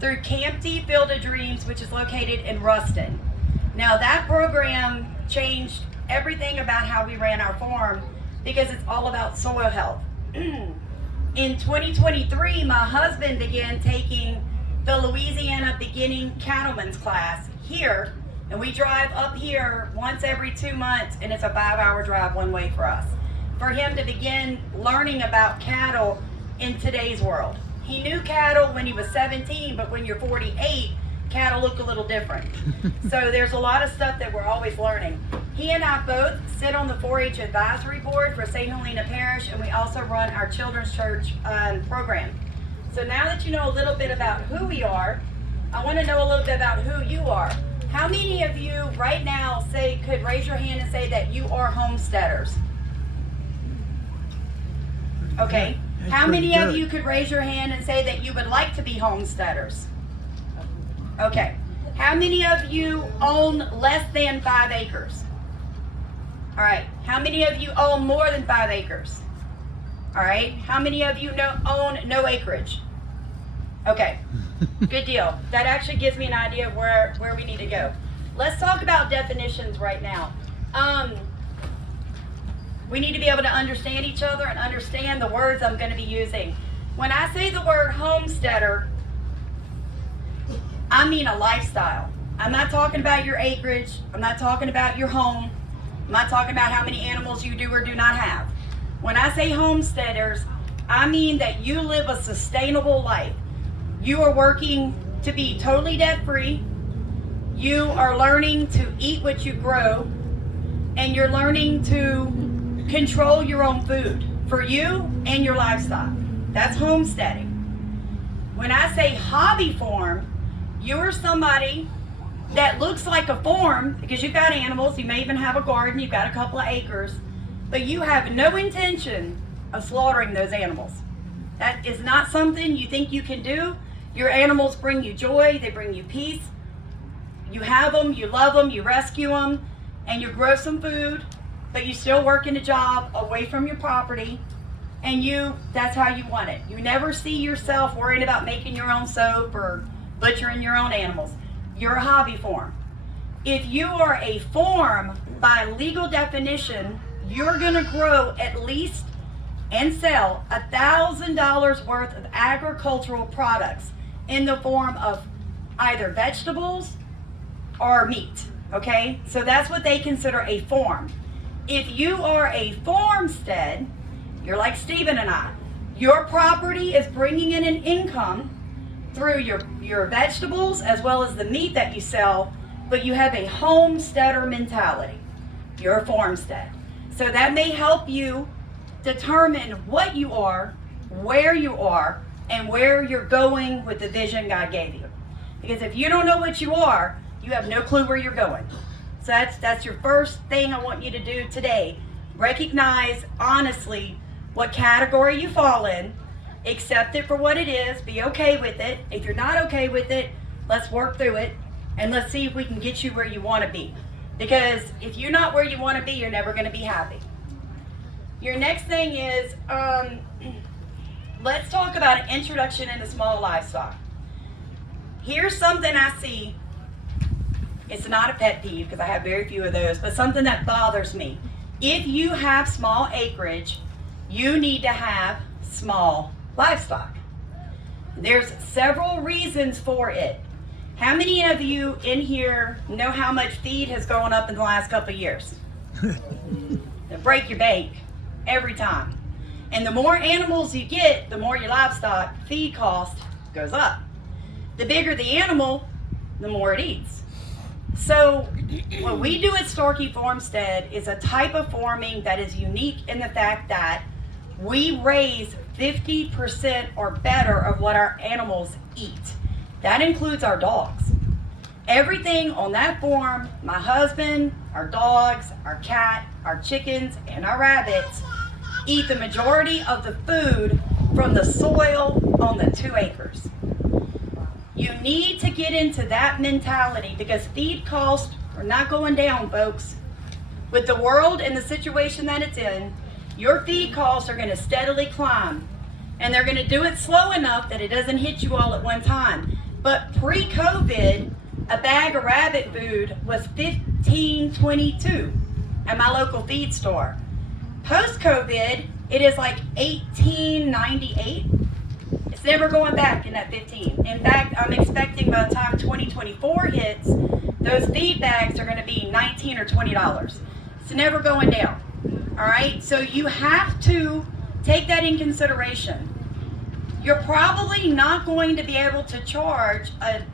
through Camp D Field of Dreams, which is located in Ruston. Now that program changed everything about how we ran our farm because it's all about soil health. In 2023, my husband began taking the Louisiana Beginning Cattleman's class here, and we drive up here once every 2 months, and it's a 5-hour drive one way for us. For him to begin learning about cattle in today's world. He knew cattle when he was 17, but when you're 48, cattle look a little different. So there's a lot of stuff that we're always learning. He and I both sit on the 4-H advisory board for St. Helena Parish, and we also run our children's church program. So now that you know a little bit about who we are, I want to know a little bit about who you are. How many of you right now could raise your hand and say that you are homesteaders? Okay. How many of you could raise your hand and say that you would like to be homesteaders? Okay. How many of you own less than 5 acres? All right. How many of you own more than 5 acres? All right. How many of you own no acreage? Okay. Good deal. That actually gives me an idea of where we need to go. Let's talk about definitions right now. We need to be able to understand each other and understand the words I'm going to be using. When I say the word homesteader, I mean a lifestyle. I'm not talking about your acreage. I'm not talking about your home. I'm not talking about how many animals you do or do not have. When I say homesteaders, I mean that you live a sustainable life. You are working to be totally debt-free. You are learning to eat what you grow, and you're learning to control your own food for you and your livestock. That's homesteading. When I say hobby farm, you're somebody that looks like a farm because you've got animals, you may even have a garden, you've got a couple of acres, but you have no intention of slaughtering those animals. That is not something you think you can do. Your animals bring you joy, they bring you peace. You have them, you love them, you rescue them, and you grow some food, but you still work in a job away from your property, and that's how you want it. You never see yourself worried about making your own soap or butchering your own animals. You're a hobby farm. If you are a farm, by legal definition, you're gonna grow at least and sell $1,000 worth of agricultural products in the form of either vegetables or meat, okay? So that's what they consider a farm. If you are a farmstead, you're like Stephen and I. Your property is bringing in an income through your vegetables as well as the meat that you sell, but you have a homesteader mentality. You're a farmstead. So that may help you determine what you are, where you are, and where you're going with the vision God gave you. Because if you don't know what you are, you have no clue where you're going. So that's your first thing I want you to do today. Recognize honestly what category you fall in, accept it for what it is, be okay with it. If you're not okay with it, let's work through it, and let's see if we can get you where you want to be. Because if you're not where you want to be, you're never going to be happy. Your next thing is, let's talk about an introduction into small livestock. Here's something I see. It's not a pet peeve because I have very few of those, but something that bothers me. If you have small acreage, you need to have small livestock. There's several reasons for it. How many of you in here know how much feed has gone up in the last couple of years? Break your bank every time. And the more animals you get, the more your livestock feed cost goes up. The bigger the animal, the more it eats. So what we do at Starkey Farmstead is a type of farming that is unique in the fact that we raise 50% or better of what our animals eat. That includes our dogs. Everything on that farm, my husband, our dogs, our cat, our chickens, and our rabbits eat the majority of the food from the soil on the 2 acres. You need to get into that mentality because feed costs are not going down, folks. With the world and the situation that it's in, your feed costs are going to steadily climb. And they're going to do it slow enough that it doesn't hit you all at one time. But pre-COVID, a bag of rabbit food was $15.22 at my local feed store. Post-COVID, it is like $18.98. It's never going back in that 15. In fact, I'm expecting by the time 2024 hits, those feed bags are going to be $19 or $20. It's never going down. All right, so you have to take that in consideration. You're probably not going to be able to charge a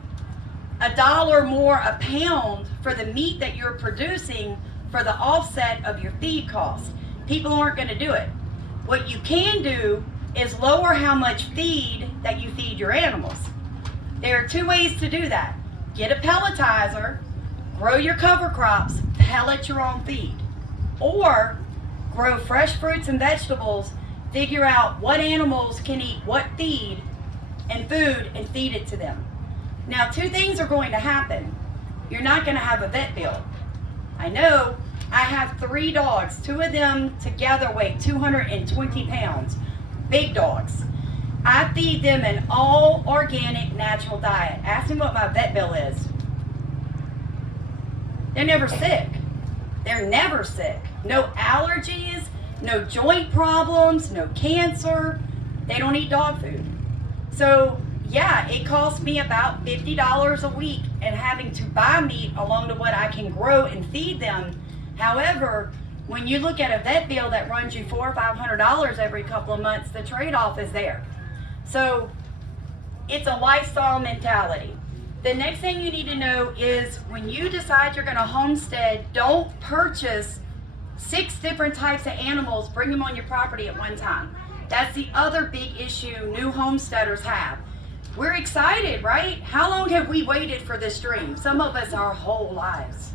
dollar more a pound for the meat that you're producing for the offset of your feed costs. People aren't going to do it. What you can do is lower how much feed that you feed your animals. There are two ways to do that. Get a pelletizer, grow your cover crops, pellet your own feed, or grow fresh fruits and vegetables, figure out what animals can eat what feed and food and feed it to them. Now, two things are going to happen. You're not going to have a vet bill. I know I have 3 dogs. 2 of them together weigh 220 pounds. Big dogs. I feed them an all organic natural diet. Ask them what my vet bill is. They're never sick. They're never sick. No allergies, no joint problems, no cancer. They don't eat dog food. So yeah, it costs me about $50 a week and having to buy meat along to what I can grow and feed them. However, when you look at a vet bill that runs you $400 or $500 every couple of months, the trade-off is there. So it's a lifestyle mentality. The next thing you need to know is when you decide you're going to homestead, don't purchase 6 different types of animals, bring them on your property at one time. That's the other big issue new homesteaders have. We're excited, right? How long have we waited for this dream? Some of us our whole lives.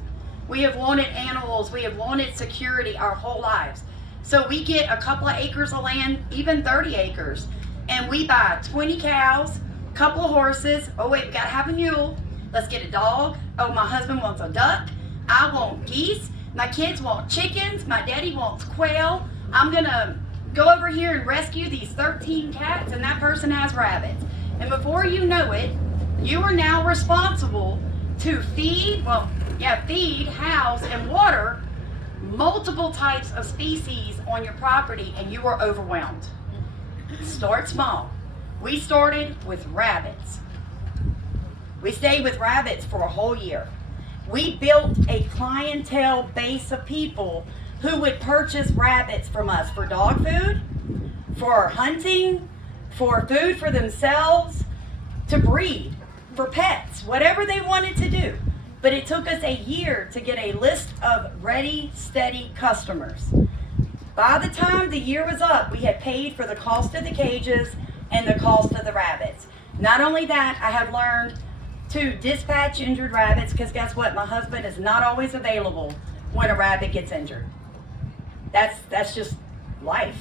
We have wanted animals, we have wanted security our whole lives. So we get a couple of acres of land, even 30 acres, and we buy 20 cows, a couple of horses. Oh wait, we gotta have a mule. Let's get a dog. Oh, my husband wants a duck. I want geese. My kids want chickens. My daddy wants quail. I'm gonna go over here and rescue these 13 cats, and that person has rabbits. And before you know it, you are now responsible to feed, house, and water multiple types of species on your property, and you are overwhelmed. Start small. We started with rabbits. We stayed with rabbits for a whole year. We built a clientele base of people who would purchase rabbits from us for dog food, for hunting, for food for themselves, to breed, for pets, whatever they wanted to do. But it took us a year to get a list of ready, steady customers. By the time the year was up, we had paid for the cost of the cages and the cost of the rabbits. Not only that, I have learned to dispatch injured rabbits, because guess what? My husband is not always available when a rabbit gets injured. That's just life.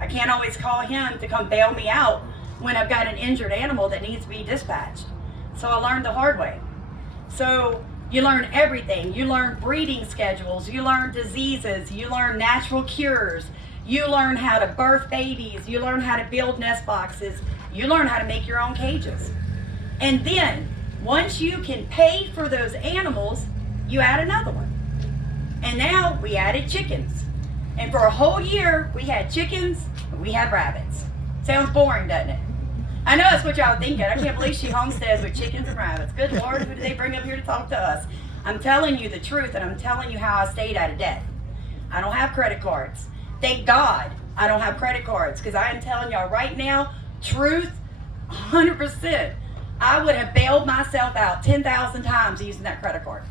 I can't always call him to come bail me out when I've got an injured animal that needs to be dispatched. So I learned the hard way. So you learn everything. You learn breeding schedules, you learn diseases, you learn natural cures, you learn how to birth babies, you learn how to build nest boxes, you learn how to make your own cages. And then once you can pay for those animals, you add another one. And now we added chickens. And for a whole year, we had chickens and we had rabbits. Sounds boring, doesn't it? I know that's what y'all are thinking. I can't believe she homesteads with chickens and rabbits. Good Lord, who did they bring up here to talk to us? I'm telling you the truth, and I'm telling you how I stayed out of debt. I don't have credit cards. Thank God I don't have credit cards, because I am telling y'all right now, truth, 100%. I would have bailed myself out 10,000 times using that credit card.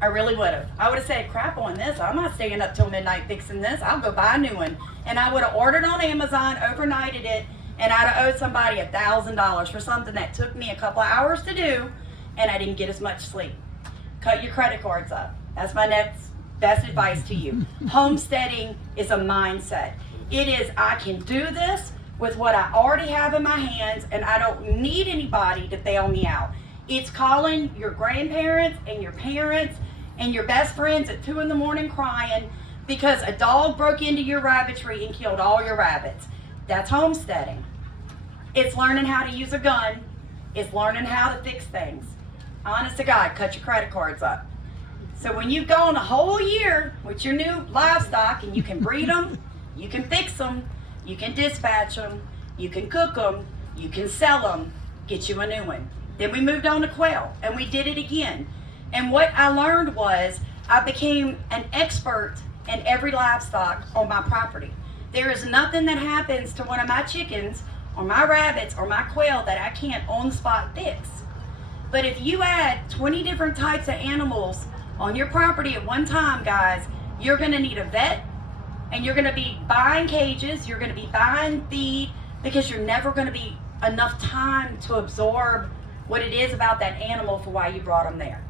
I really would have. I would have said, crap on this. I'm not staying up till midnight fixing this. I'll go buy a new one. And I would have ordered on Amazon, overnighted it, and I'd have owed somebody $1,000 for something that took me a couple of hours to do, and I didn't get as much sleep. Cut your credit cards up. That's my next best advice to you. Homesteading is a mindset. It is, I can do this with what I already have in my hands, and I don't need anybody to bail me out. It's calling your grandparents and your parents and your best friends at 2 a.m. crying because a dog broke into your rabbitry and killed all your rabbits. That's homesteading. It's learning how to use a gun is learning how to fix things. Honest to God, cut your credit cards up. So when you've gone a whole year with your new livestock and you can breed them, you can fix them, you can dispatch them, you can cook them, you can sell them, get you a new one. Then we moved on to quail and we did it again. And what I learned was I became an expert in every livestock on my property. There is nothing that happens to one of my chickens or my rabbits or my quail that I can't on the spot fix. But if you add 20 different types of animals on your property at one time, guys, you're gonna need a vet and you're gonna be buying cages, you're gonna be buying feed, because you're never gonna be enough time to absorb what it is about that animal for why you brought them there.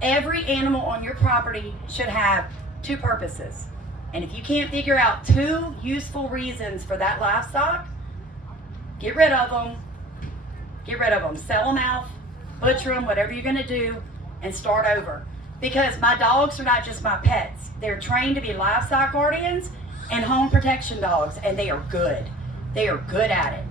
Every animal on your property should have two purposes. And if you can't figure out two useful reasons for that livestock, get rid of them. Get rid of them. Sell them out, butcher them, whatever you're gonna do, and start over. Because my dogs are not just my pets. They're trained to be livestock guardians and home protection dogs, and they are good. They are good at it.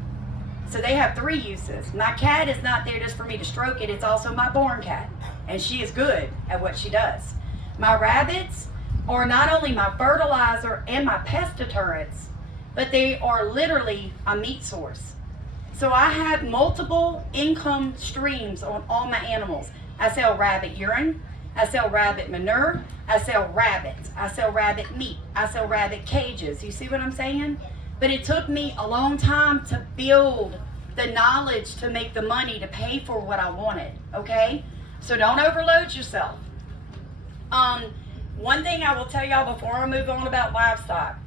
So they have three uses. My cat is not there just for me to stroke it, it's also my born cat, and she is good at what she does. My rabbits are not only my fertilizer and my pest deterrents, but they are literally a meat source. So I have multiple income streams on all my animals. I sell rabbit urine, I sell rabbit manure, I sell rabbits, I sell rabbit meat, I sell rabbit cages. You see what I'm saying? But it took me a long time to build the knowledge to make the money to pay for what I wanted, okay? So don't overload yourself. One thing I will tell y'all before I move on about livestock,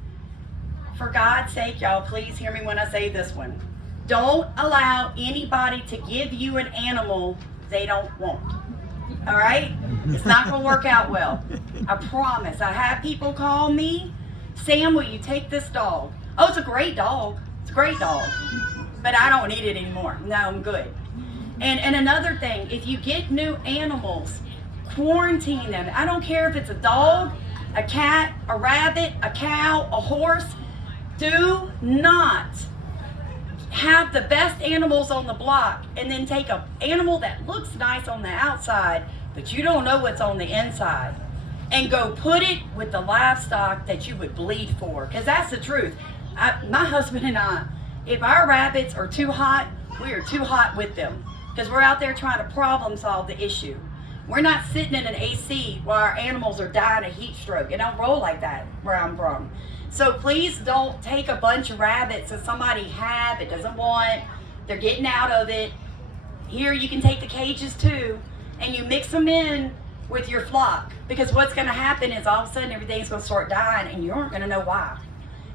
for God's sake, y'all, please hear me when I say this one. Don't allow anybody to give you an animal they don't want, all right? It's not gonna work out well, I promise. I have people call me, Sam, will you take this dog? Oh, it's a great dog. It's a great dog. But I don't need it anymore. No, I'm good. And another thing, if you get new animals, quarantine them. I don't care if it's a dog, a cat, a rabbit, a cow, a horse. Do not have the best animals on the block and then take an animal that looks nice on the outside, but you don't know what's on the inside, and go put it with the livestock that you would bleed for. Because that's the truth. My husband and I, if our rabbits are too hot, we are too hot with them, because we're out there trying to problem solve the issue. We're not sitting in an AC while our animals are dying of heat stroke. It don't roll like that where I'm from. So please don't take a bunch of rabbits that somebody it doesn't want, they're getting out of it. Here you can take the cages too, and you mix them in with your flock, because what's going to happen is all of a sudden everything's going to start dying and you aren't going to know why.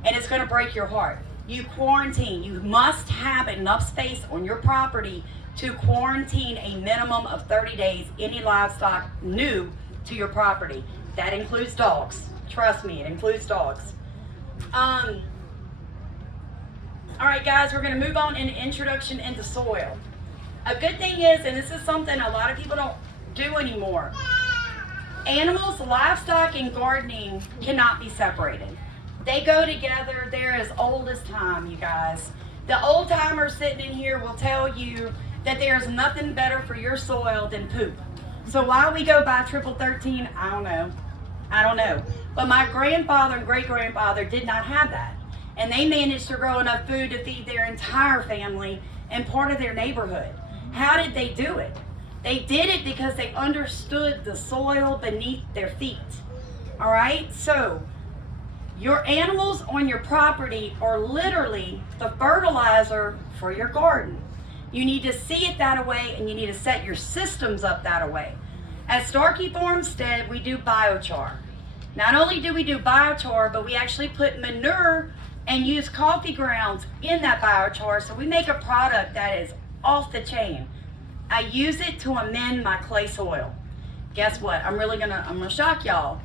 And it's going to break your heart. You quarantine. You must have enough space on your property to quarantine a minimum of 30 days any livestock new to your property. That includes dogs. Trust me, it includes dogs. All right, guys, we're going to move on in introduction into soil. A good thing is, and this is something a lot of people don't do anymore, animals, livestock, and gardening cannot be separated. They go together. They're as old as time, you guys. The old timers sitting in here will tell you that there's nothing better for your soil than poop. So why we go by triple 13, I don't know. But my grandfather and great-grandfather did not have that. And they managed to grow enough food to feed their entire family and part of their neighborhood. How did they do it? They did it because they understood the soil beneath their feet. All right? So your animals on your property are literally the fertilizer for your garden. You need to see it that way, and you need to set your systems up that way. At Starkey Farmstead, we do biochar. Not only do we do biochar, but we actually put manure and use coffee grounds in that biochar, so we make a product that is off the chain. I use it to amend my clay soil. Guess what? I'm gonna shock y'all.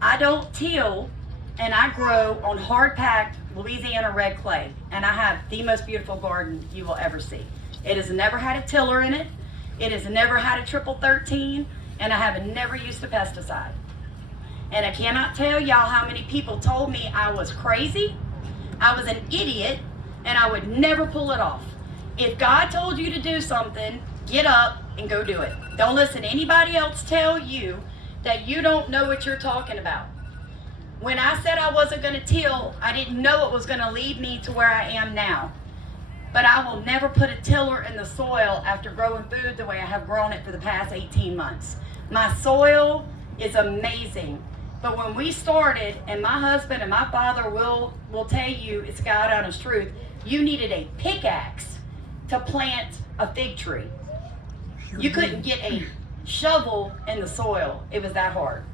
I don't till, and I grow on hard-packed Louisiana red clay, and I have the most beautiful garden you will ever see. It has never had a tiller in it. It has never had a triple 13, and I have never used a pesticide. And I cannot tell y'all how many people told me I was crazy, I was an idiot, and I would never pull it off. If God told you to do something, get up and go do it. Don't listen to anybody else tell you that you don't know what you're talking about. When I said I wasn't going to till, I didn't know it was going to lead me to where I am now. But I will never put a tiller in the soil after growing food the way I have grown it for the past 18 months. My soil is amazing. But when we started, and my husband and my father will tell you, it's God honest truth, you needed a pickaxe to plant a fig tree. You couldn't get a shovel in the soil. It was that hard.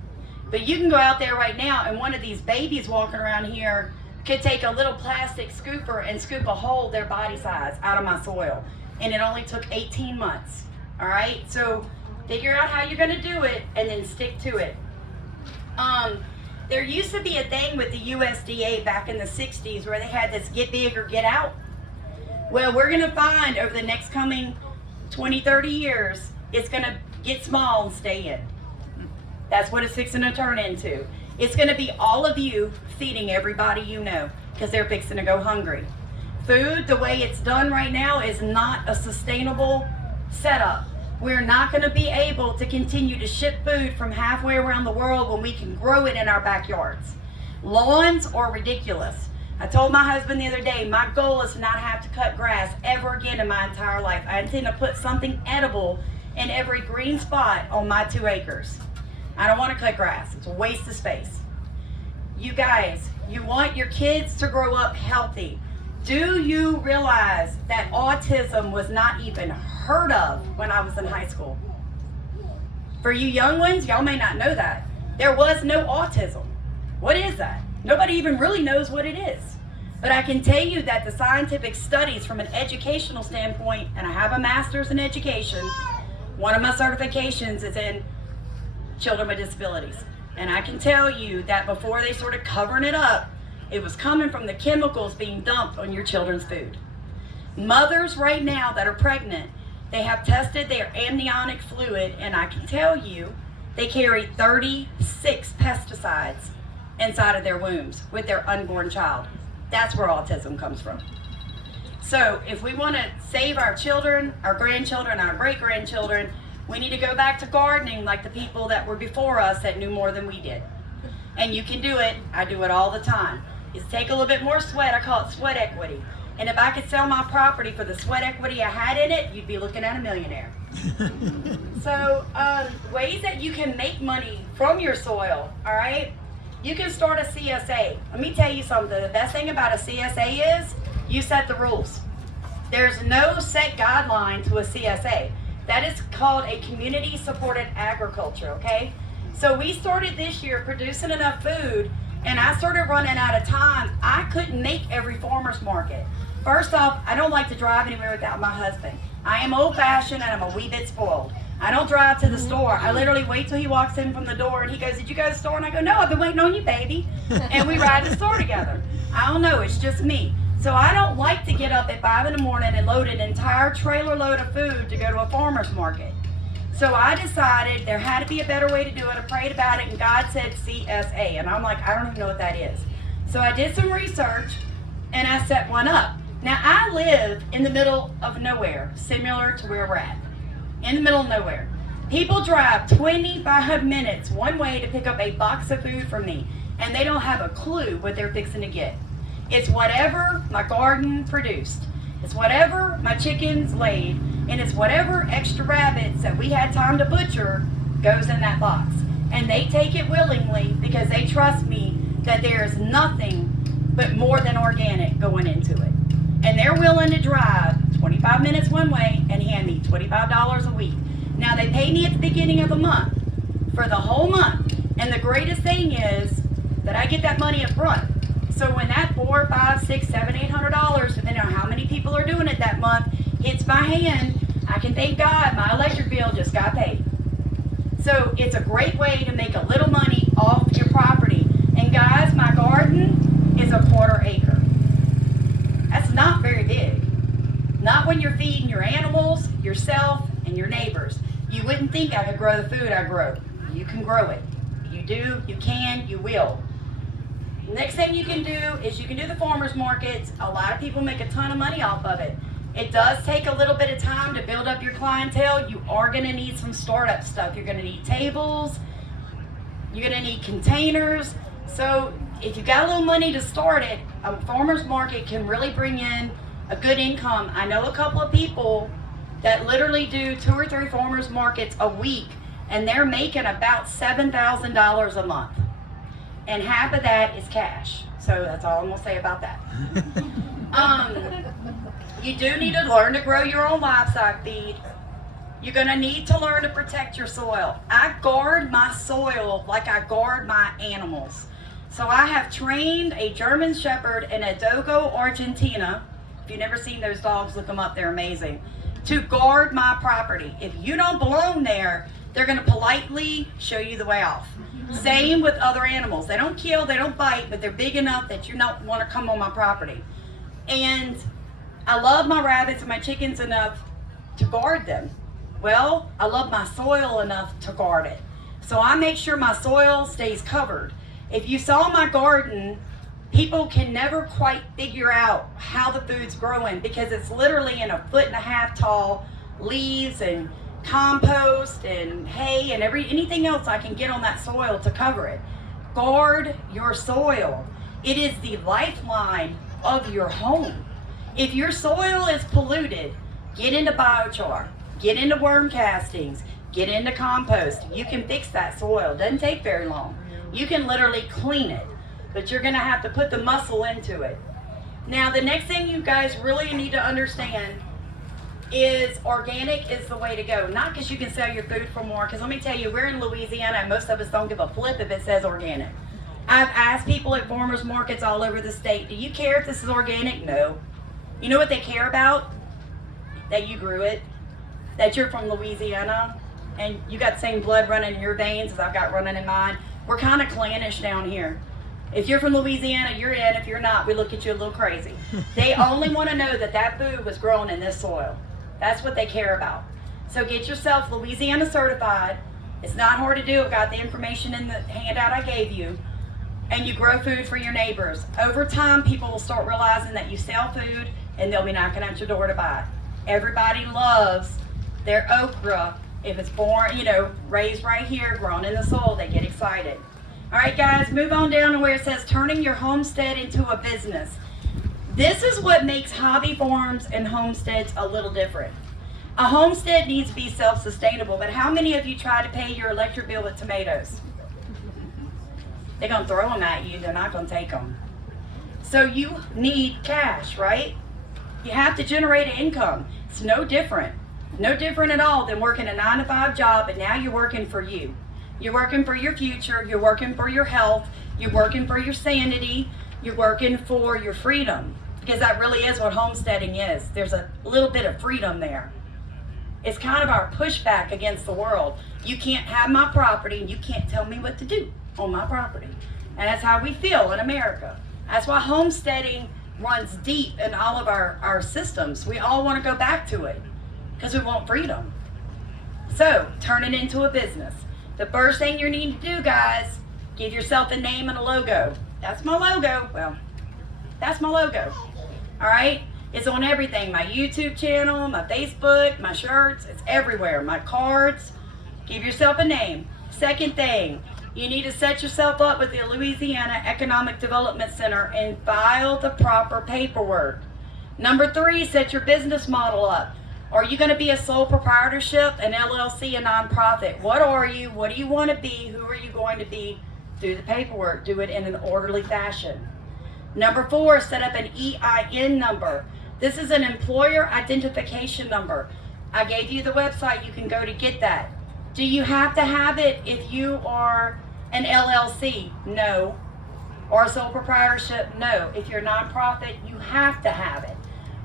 But you can go out there right now, and one of these babies walking around here could take a little plastic scooper and scoop a hole their body size out of my soil. And it only took 18 months. All right? So figure out how you're going to do it and then stick to it. There used to be a thing with the USDA back in the 60s where they had this get big or get out. Well, we're going to find over the next coming 20, 30 years, it's going to get small and stay in. That's what it's fixing to turn into. It's going to be all of you feeding everybody you know because they're fixing to go hungry. Food, the way it's done right now, is not a sustainable setup. We're not going to be able to continue to ship food from halfway around the world when we can grow it in our backyards. Lawns are ridiculous. I told my husband the other day, my goal is to not have to cut grass ever again in my entire life. I intend to put something edible in every green spot on my 2 acres. I don't want to cut grass. It's a waste of space. You guys, you want your kids to grow up healthy. Do you realize that autism was not even heard of when I was in high school? For you young ones, y'all may not know that. There was no autism. What is that? Nobody even really knows what it is. But I can tell you that the scientific studies from an educational standpoint, and I have a master's in education, one of my certifications is in children with disabilities. And I can tell you that before they started covering it up, it was coming from the chemicals being dumped on your children's food. Mothers right now that are pregnant, they have tested their amniotic fluid, and I can tell you they carry 36 pesticides inside of their wombs with their unborn child. That's where autism comes from. So if we want to save our children, our grandchildren, our great-grandchildren, we need to go back to gardening like the people that were before us that knew more than we did. And you can do it. I do it all the time. It's take a little bit more sweat. I call it sweat equity. And if I could sell my property for the sweat equity I had in it, you'd be looking at a millionaire. So ways that you can make money from your soil, all right? You can start a CSA. Let me tell you something. The best thing about a CSA is you set the rules. There's no set guideline to a CSA. That is called a community supported agriculture, okay? So we started this year producing enough food, and I started running out of time. I couldn't make every farmer's market. First off, I don't like to drive anywhere without my husband. I am old fashioned and I'm a wee bit spoiled. I don't drive to the store. I literally wait till he walks in from the door and he goes, "Did you go to the store?" And I go, "No, I've been waiting on you, baby." And we ride to the store together. I don't know, it's just me. So I don't like to get up at 5 in the morning and load an entire trailer load of food to go to a farmer's market. So I decided there had to be a better way to do it. I prayed about it and God said CSA. And I'm like, I don't even know what that is. So I did some research and I set one up. Now I live in the middle of nowhere, similar to where we're at. In the middle of nowhere. People drive 25 minutes one way to pick up a box of food from me, and they don't have a clue what they're fixing to get. It's whatever my garden produced. It's whatever my chickens laid, and it's whatever extra rabbits that we had time to butcher goes in that box. And they take it willingly because they trust me that there is nothing but more than organic going into it. And they're willing to drive 25 minutes one way and hand me $25 a week. Now they pay me at the beginning of the month for the whole month. And the greatest thing is that I get that money up front. So when that $400, $500, $600, $700, $800, depending on how many people are doing it that month, hits my hand, I can thank God my electric bill just got paid. So it's a great way to make a little money off your property. And guys, my garden is a 1/4 acre. That's not very big. Not when you're feeding your animals, yourself, and your neighbors. You wouldn't think I could grow the food I grow. You can grow it. You do, you can, you will. Next thing you can do is you can do the farmers markets. A lot of people make a ton of money off of it. It does take a little bit of time to build up your clientele. You are going to need some startup stuff. You're going to need tables. You're going to need containers. So if you got a little money to start it, a farmer's market can really bring in a good income. I know a couple of people that literally do 2 or 3 farmers markets a week, and they're making about $7,000 a month. And half of that is cash. So that's all I'm going to say about that. You do need to learn to grow your own livestock feed. You're going to need to learn to protect your soil. I guard my soil like I guard my animals. So I have trained a German Shepherd and a Dogo Argentina. If you've never seen those dogs, look them up. They're amazing. To guard my property. If you don't belong there, they're going to politely show you the way off. Same with other animals. They don't kill, they don't bite, but they're big enough that you don't want to come on my property. And I love my rabbits and my chickens enough to guard them. Well, I love my soil enough to guard it. So I make sure my soil stays covered. If you saw my garden, people can never quite figure out how the food's growing because it's literally in 1.5 foot tall leaves and compost and hay and anything else I can get on that soil to cover it. Guard your soil. It is the lifeline of your home. If your soil is polluted, get into biochar, get into worm castings, get into compost. You can fix that soil. It doesn't take very long. You can literally clean it, but you're going to have to put the muscle into it. Now, the next thing you guys really need to understand is organic is the way to go. Not because you can sell your food for more, because let me tell you, we're in Louisiana and most of us don't give a flip if it says organic. I've asked people at farmers markets all over the state, do you care if this is organic? No. You know what they care about? That you grew it, that you're from Louisiana, and you got the same blood running in your veins as I've got running in mine. We're kind of clannish down here. If you're from Louisiana, you're in. If you're not, we look at you a little crazy. They only want to know that that food was grown in this soil. That's what they care about. So get yourself Louisiana certified. It's not hard to do. I've got the information in the handout I gave you. And you grow food for your neighbors. Over time, people will start realizing that you sell food and they'll be knocking at your door to buy it. Everybody loves their okra. If it's born, raised right here, grown in the soil, they get excited. All right, guys, move on down to where it says turning your homestead into a business. This is what makes hobby farms and homesteads a little different. A homestead needs to be self-sustainable, but how many of you try to pay your electric bill with tomatoes? They're going to throw them at you. They're not going to take them. So you need cash, right? You have to generate an income. It's no different. No different at all than working a 9-to-5 job, but now you're working for you. You're working for your future. You're working for your health. You're working for your sanity. You're working for your freedom. Because that really is what homesteading is. There's a little bit of freedom there. It's kind of our pushback against the world. You can't have my property and you can't tell me what to do on my property. And that's how we feel in America. That's why homesteading runs deep in all of our systems. We all want to go back to it because we want freedom. So, turn it into a business. The first thing you need to do, guys, give yourself a name and a logo. That's my logo. Well, that's my logo. All right? It's on everything. My YouTube channel, my Facebook, my shirts. It's everywhere. My cards. Give yourself a name. Second thing, you need to set yourself up with the Louisiana Economic Development Center and file the proper paperwork. Number 3, set your business model up. Are you going to be a sole proprietorship, an LLC, a nonprofit? What are you? What do you want to be? Who are you going to be? Do the paperwork. Do it in an orderly fashion. Number 4, set up an EIN number. This is an employer identification number. I gave you the website. You can go to get that. Do you have to have it if you are an LLC? No. Or a sole proprietorship? No. If you're a nonprofit, you have to have it.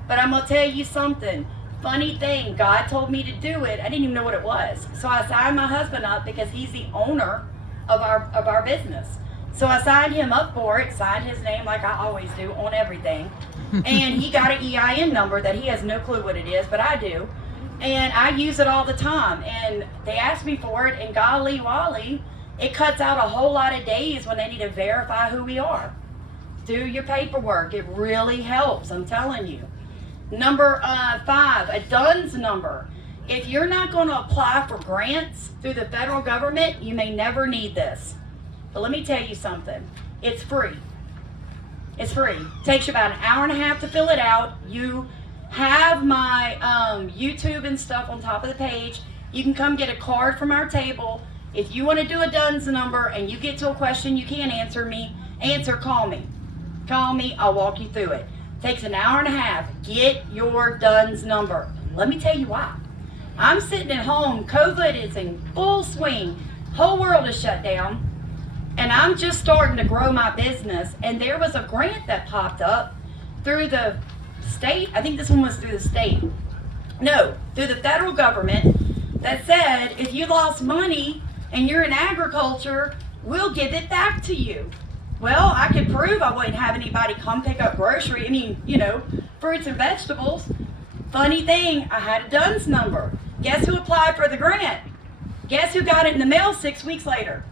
But I'm going to tell you something. Funny thing, God told me to do it. I didn't even know what it was. So I signed my husband up because he's the owner of our business. So I signed him up for it, signed his name like I always do on everything. And he got an EIN number that he has no clue what it is, but I do. And I use it all the time. And they ask me for it, and golly Wally, it cuts out a whole lot of days when they need to verify who we are. Do your paperwork. It really helps, I'm telling you. Number 5, a DUNS number. If you're not going to apply for grants through the federal government, you may never need this. But let me tell you something. It's free. It's free. Takes you about an hour and a half to fill it out. You have my YouTube and stuff on top of the page. You can come get a card from our table. If you want to do a DUNS number and you get to a question you can't call me. Call me, I'll walk you through it. Takes an hour and a half. Get your DUNS number. Let me tell you why. I'm sitting at home. COVID is in full swing. Whole world is shut down. And I'm just starting to grow my business. And there was a grant that popped up through the state. I think this one was through the state. No, through the federal government that said if you lost money and you're in agriculture, we'll give it back to you. Well, I could prove I wouldn't have anybody come pick up fruits and vegetables. Funny thing, I had a DUNS number. Guess who applied for the grant? Guess who got it in the mail 6 weeks later?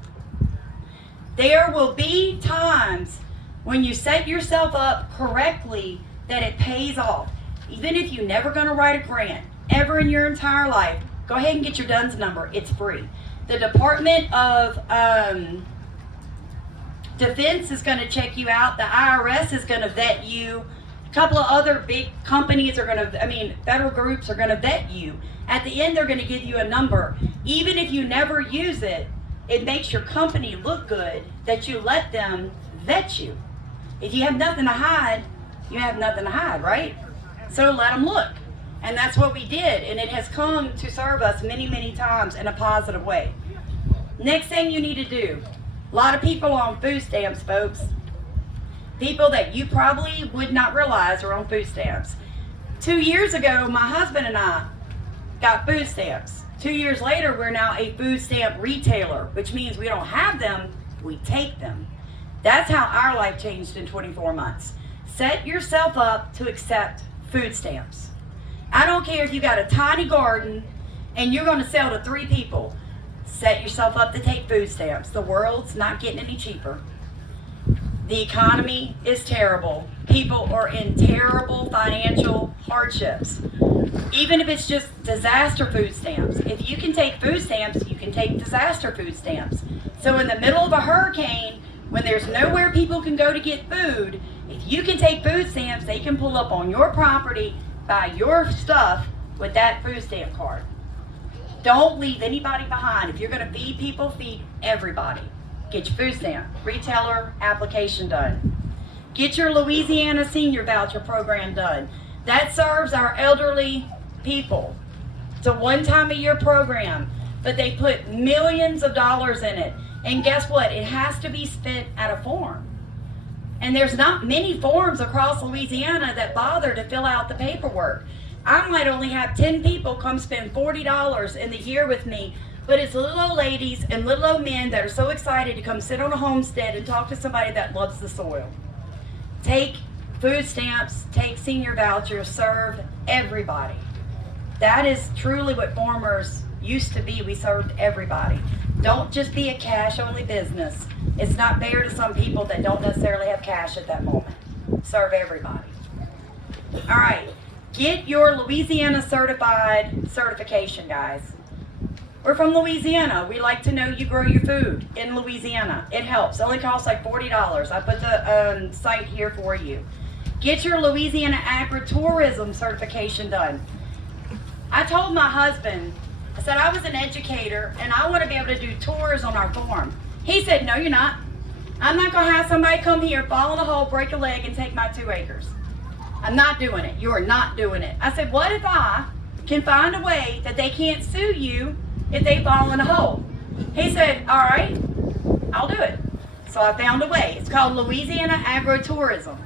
There will be times when you set yourself up correctly that it pays off. Even if you're never going to write a grant, ever in your entire life, go ahead and get your DUNS number. It's free. The Department of Defense is going to check you out. The IRS is going to vet you. A couple of other big companies federal groups are going to vet you. At the end, they're going to give you a number. Even if you never use it, it makes your company look good that you let them vet you. If you have nothing to hide, you have nothing to hide, right? So let them look. And that's what we did. And it has come to serve us many, many times in a positive way. Next thing you need to do. A lot of people on food stamps, folks. People that you probably would not realize are on food stamps. 2 years ago, my husband and I got food stamps. 2 years later, we're now a food stamp retailer, which means we don't have them, we take them. That's how our life changed in 24 months. Set yourself up to accept food stamps. I don't care if you got a tiny garden and you're going to sell to 3 people. Set yourself up to take food stamps. The world's not getting any cheaper. The economy is terrible. People are in terrible financial hardships. Even if it's just disaster food stamps. If you can take food stamps, you can take disaster food stamps. So in the middle of a hurricane, when there's nowhere people can go to get food, if you can take food stamps, they can pull up on your property, buy your stuff with that food stamp card. Don't leave anybody behind. If you're going to feed people, feed everybody. Get your food stamp, retailer application done. Get your Louisiana Senior Voucher Program done. That serves our elderly people. It's a one-time-a-year program, but they put millions of dollars in it. And guess what? It has to be spent at a farm. And there's not many farms across Louisiana that bother to fill out the paperwork. I might only have 10 people come spend $40 in the year with me, but it's little old ladies and little old men that are so excited to come sit on a homestead and talk to somebody that loves the soil. Take food stamps, take senior vouchers, serve everybody. That is truly what farmers used to be. We served everybody. Don't just be a cash-only business. It's not fair to some people that don't necessarily have cash at that moment. Serve everybody. All right. Get your Louisiana certified certification, guys. We're from Louisiana. We like to know you grow your food in Louisiana. It helps. It only costs like $40. I put the site here for you. Get your Louisiana agritourism certification done. I told my husband, I said I was an educator and I want to be able to do tours on our farm. He said, no, you're not. I'm not going to have somebody come here, fall in a hole, break a leg, and take my 2 acres. I'm not doing it. You are not doing it. I said, what if I can find a way that they can't sue you if they fall in a hole? He said, all right, I'll do it. So I found a way. It's called Louisiana Agritourism.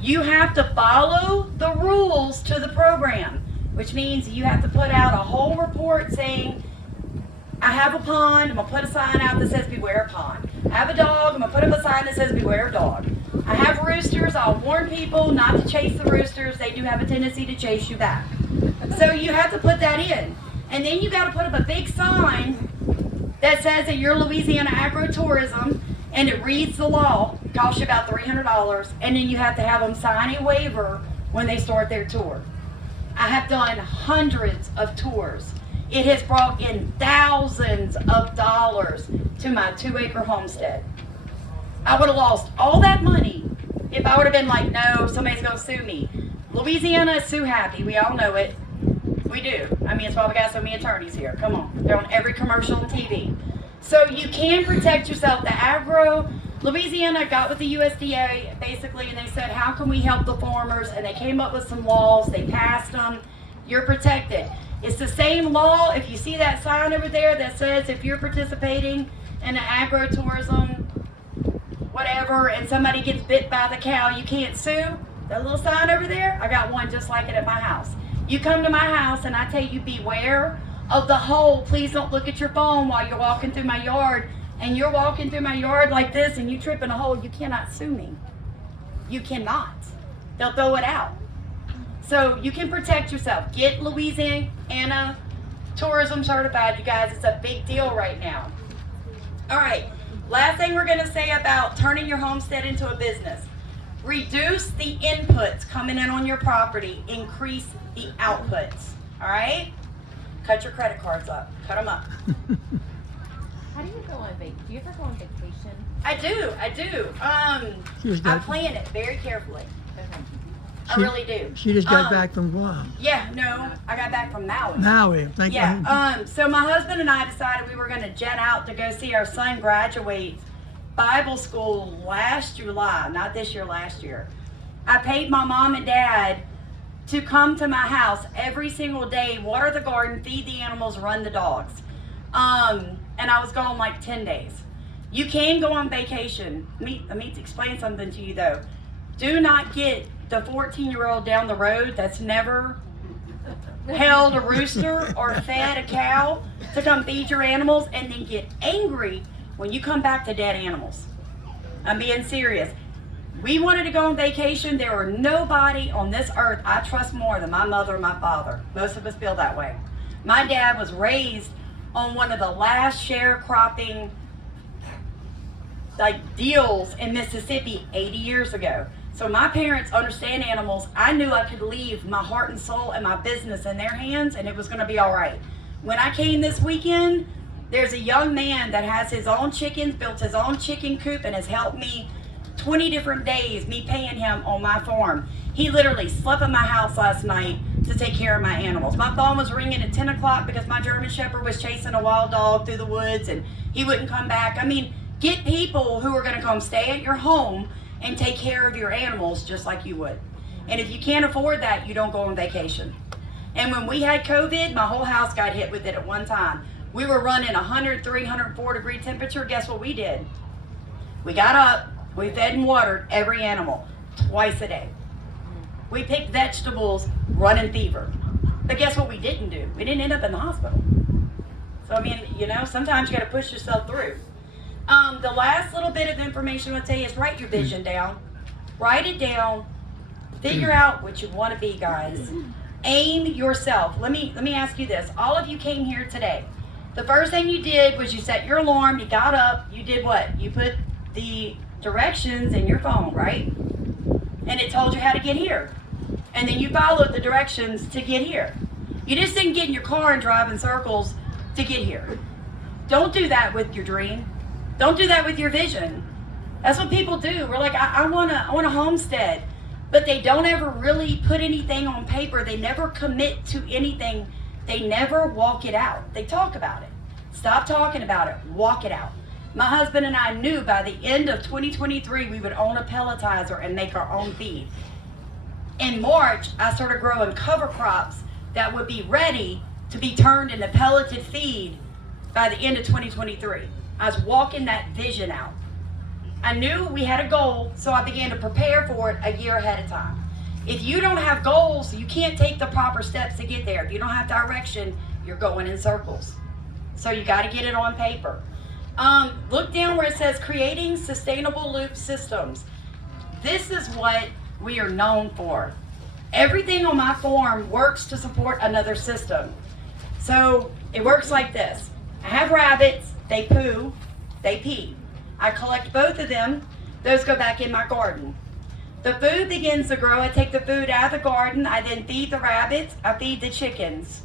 You have to follow the rules to the program, which means you have to put out a whole report saying, I have a pond, I'm going to put a sign out that says beware of pond. I have a dog, I'm going to put up a sign that says beware of dog. I have roosters, I'll warn people not to chase the roosters. They do have a tendency to chase you back. So you have to put that in. And then you got to put up a big sign that says that you're Louisiana Agritourism and it reads the law. It costs you about $300. And then you have to have them sign a waiver when they start their tour. I have done hundreds of tours. It has brought in thousands of dollars to my 2-acre homestead. I would have lost all that money if I would have been like, no, somebody's going to sue me. Louisiana is sue happy. We all know it. We do. I mean, it's why we got so many attorneys here. Come on. They're on every commercial on TV. So you can protect yourself. Louisiana got with the USDA basically, and they said, how can we help the farmers? And they came up with some laws. They passed them. You're protected. It's the same law. If you see that sign over there that says if you're participating in an agro-tourism, whatever, and somebody gets bit by the cow, you can't sue. That little sign over there, I got one just like it at my house. You come to my house and I tell you, beware of the hole. Please don't look at your phone while you're walking through my yard. And you're walking through my yard like this and you trip in a hole, you cannot sue me. You cannot. They'll throw it out. So you can protect yourself. Get Louisiana tourism certified, you guys. It's a big deal right now. All right, last thing we're gonna say about turning your homestead into a business. Reduce the inputs coming in on your property, increase the outputs, all right? Cut your credit cards up, cut them up. How do you go on vacation? Do you ever go on vacation? I do. I plan it very carefully. Okay. I really do. She just got back from Guam. Yeah, no, I got back from Maui. Maui, thank you. Yeah, so my husband and I decided we were going to jet out to go see our son graduate Bible school last July, not this year, last year. I paid my mom and dad to come to my house every single day, water the garden, feed the animals, run the dogs. And I was gone like 10 days. You can go on vacation. Let me explain something to you though. Do not get the 14-year-old down the road that's never held a rooster or fed a cow to come feed your animals and then get angry when you come back to dead animals. I'm being serious. We wanted to go on vacation. There were nobody on this earth I trust more than my mother and my father. Most of us feel that way. My dad was raised on one of the last sharecropping deals in Mississippi 80 years ago. So my parents understand animals. I knew I could leave my heart and soul and my business in their hands and it was gonna be all right. When I came this weekend, there's a young man that has his own chickens, built his own chicken coop, and has helped me 20 different days, me paying him on my farm. He literally slept in my house last night to take care of my animals. My phone was ringing at 10 o'clock because my German Shepherd was chasing a wild dog through the woods and he wouldn't come back. I mean, get people who are gonna come stay at your home and take care of your animals just like you would. And if you can't afford that, you don't go on vacation. And when we had COVID, my whole house got hit with it at one time. We were running 103, 104 degree temperature. Guess what we did? We got up, we fed and watered every animal twice a day. We picked vegetables running fever. But guess what we didn't do? We didn't end up in the hospital. So I mean, you know, sometimes you gotta push yourself through. The last little bit of information I'll tell you is write your vision down. Write it down. Figure out what you want to be, guys. Aim yourself. Let me ask you this. All of you came here today. The first thing you did was you set your alarm, you got up, you did what? You put the directions in your phone, right? And it told you how to get here. And then you followed the directions to get here. You just didn't get in your car and drive in circles to get here. Don't do that with your dream. Don't do that with your vision. That's what people do. We're like, I want a homestead, but they don't ever really put anything on paper. They never commit to anything. They never walk it out. They talk about it. Stop talking about it. Walk it out. My husband and I knew by the end of 2023 we would own a pelletizer and make our own feed. In March, I started growing cover crops that would be ready to be turned into pelleted feed by the end of 2023. I was walking that vision out. I knew we had a goal, so I began to prepare for it a year ahead of time. If you don't have goals, you can't take the proper steps to get there. If you don't have direction, you're going in circles. So you got to get it on paper. Look down where it says creating sustainable loop systems. This is what we are known for. Everything on my farm works to support another system. So it works like this. I have rabbits, they poo, they pee. I collect both of them, those go back in my garden. The food begins to grow. I take the food out of the garden. I then feed the rabbits. I feed the chickens.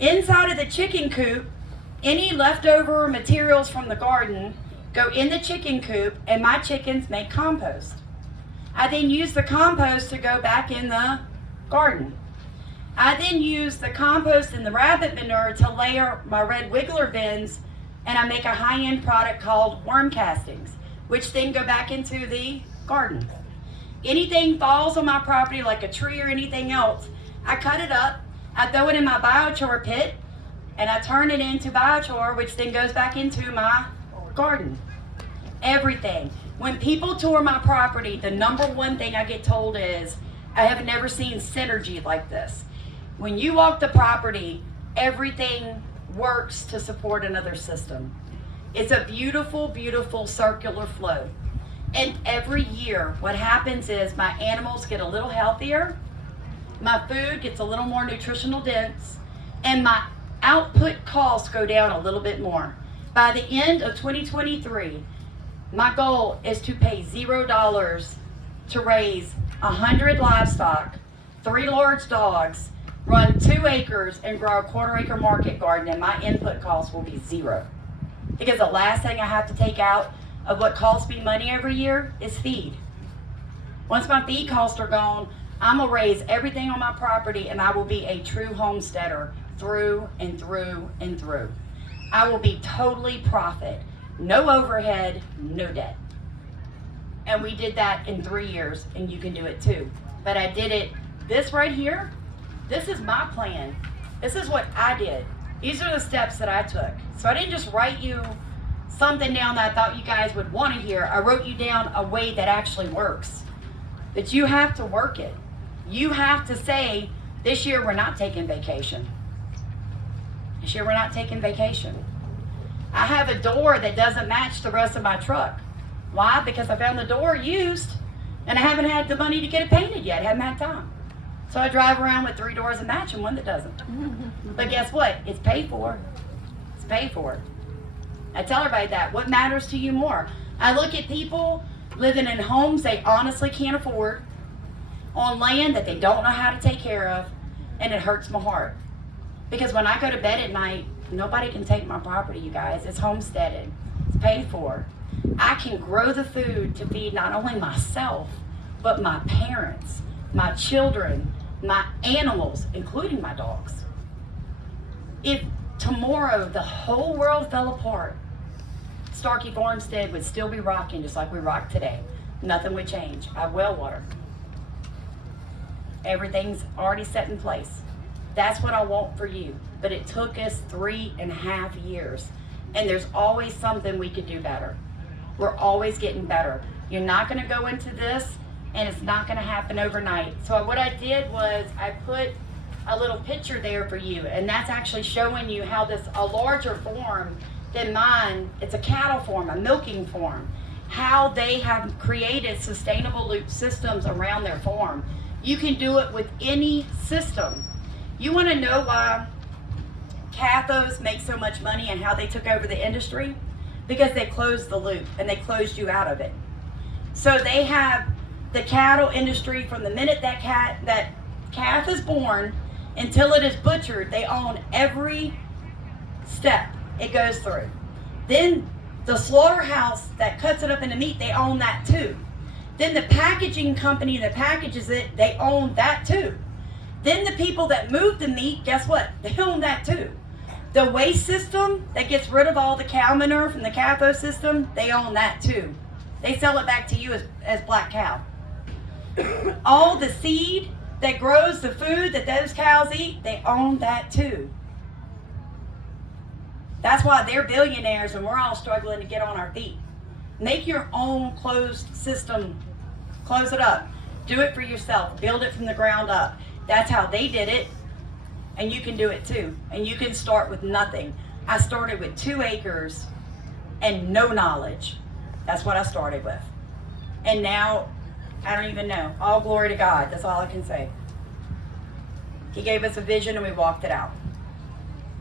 Inside of the chicken coop, any leftover materials from the garden go in the chicken coop, and my chickens make compost. I then use the compost to go back in the garden. I then use the compost and the rabbit manure to layer my red wiggler bins, and I make a high-end product called worm castings, which then go back into the garden. Anything falls on my property, like a tree or anything else, I cut it up, I throw it in my biochar pit, and I turn it into biochar, which then goes back into my garden. Everything. When people tour my property, the number one thing I get told is, I have never seen synergy like this. When you walk the property, everything works to support another system. It's a beautiful, beautiful circular flow. And every year, what happens is my animals get a little healthier, my food gets a little more nutritional dense, and my output costs go down a little bit more. By the end of 2023, my goal is to pay $0 to raise 100 livestock, 3 large dogs, run 2 acres, and grow a quarter-acre market garden, and my input costs will be 0. Because the last thing I have to take out of what costs me money every year is feed. Once my feed costs are gone, I'm gonna raise everything on my property, and I will be a true homesteader through and through and through. I will be totally profit, no overhead, no debt. And we did that in 3 years, and you can do it too. But I did it, this right here, this is my plan. This is what I did. These are the steps that I took. So I didn't just write you something down that I thought you guys would want to hear. I wrote you down a way that actually works. But you have to work it. You have to say, this year we're not taking vacation. This year we're not taking vacation. I have a door that doesn't match the rest of my truck. Why? Because I found the door used, and I haven't had the money to get it painted yet. I haven't had time. So I drive around with 3 doors that match and one that doesn't. But guess what? It's paid for. It's paid for. I tell everybody that. What matters to you more? I look at people living in homes they honestly can't afford, on land that they don't know how to take care of, and it hurts my heart. Because when I go to bed at night, nobody can take my property, you guys. It's homesteaded. It's paid for. I can grow the food to feed not only myself, but my parents, my children, my animals, including my dogs. If tomorrow the whole world fell apart, Starkey Farmstead would still be rocking just like we rock today. Nothing would change. I have well water. Everything's already set in place. That's what I want for you. But it took us 3.5 years. And there's always something we could do better. We're always getting better. You're not going to go into this, and it's not going to happen overnight. So what I did was I put a little picture there for you, and that's actually showing you how a larger farm than mine, it's a cattle farm, a milking farm, how they have created sustainable loop systems around their farm. You can do it with any system. You want to know why Cathos make so much money and how they took over the industry? Because they closed the loop and they closed you out of it. So they have the cattle industry from the minute that calf is born until it is butchered. They own every step it goes through. Then the slaughterhouse that cuts it up into meat, they own that too. Then the packaging company that packages it, they own that too. Then the people that move the meat, guess what? They own that too. The waste system that gets rid of all the cow manure from the CAFO system, they own that too. They sell it back to you as black cow. All the seed that grows the food that those cows eat, they own that too. That's why they're billionaires and we're all struggling to get on our feet. Make your own closed system. Close it up. Do it for yourself. Build it from the ground up. That's how they did it. And you can do it too. And you can start with nothing. I started with 2 acres and no knowledge. That's what I started with. And now, I don't even know. All glory to God. That's all I can say. He gave us a vision and we walked it out.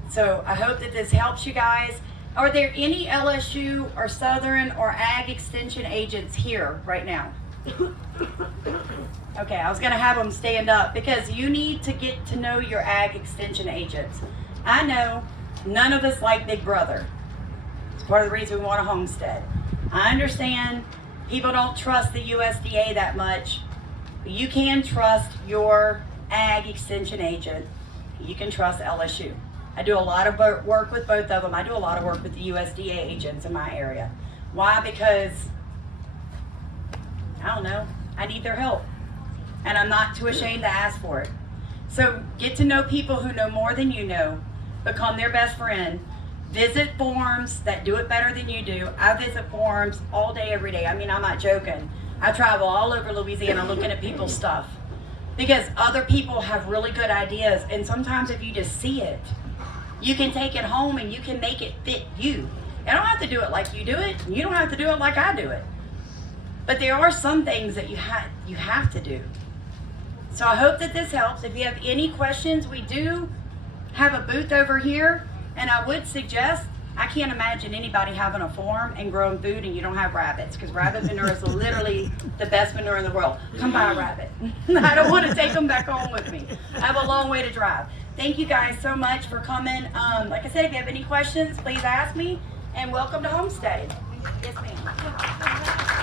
So I hope that this helps you guys. Are there any LSU or Southern or Ag Extension agents here right now? Okay, I was gonna have them stand up because you need to get to know your ag extension agents. I know none of us like Big Brother. It's part of the reason we want a homestead. I understand people don't trust the USDA that much, but you can trust your ag extension agent. You can trust LSU. I do a lot of work with both of them. I do a lot of work with the USDA agents in my area. Why? Because, I don't know, I need their help. And I'm not too ashamed to ask for it. So get to know people who know more than you know. Become their best friend. Visit forums that do it better than you do. I visit forums all day, every day. I mean, I'm not joking. I travel all over Louisiana looking at people's stuff. Because other people have really good ideas. And sometimes if you just see it, you can take it home and you can make it fit you. I don't have to do it like you do it. You don't have to do it like I do it. But there are some things that you have to do. So I hope that this helps. If you have any questions, we do have a booth over here, and I would suggest, I can't imagine anybody having a farm and growing food and you don't have rabbits, because rabbit manure is literally the best manure in the world. Come buy a rabbit. I don't want to take them back home with me. I have a long way to drive. Thank you guys so much for coming. Like I said, if you have any questions, please ask me, and welcome to Homesteading. Yes, ma'am.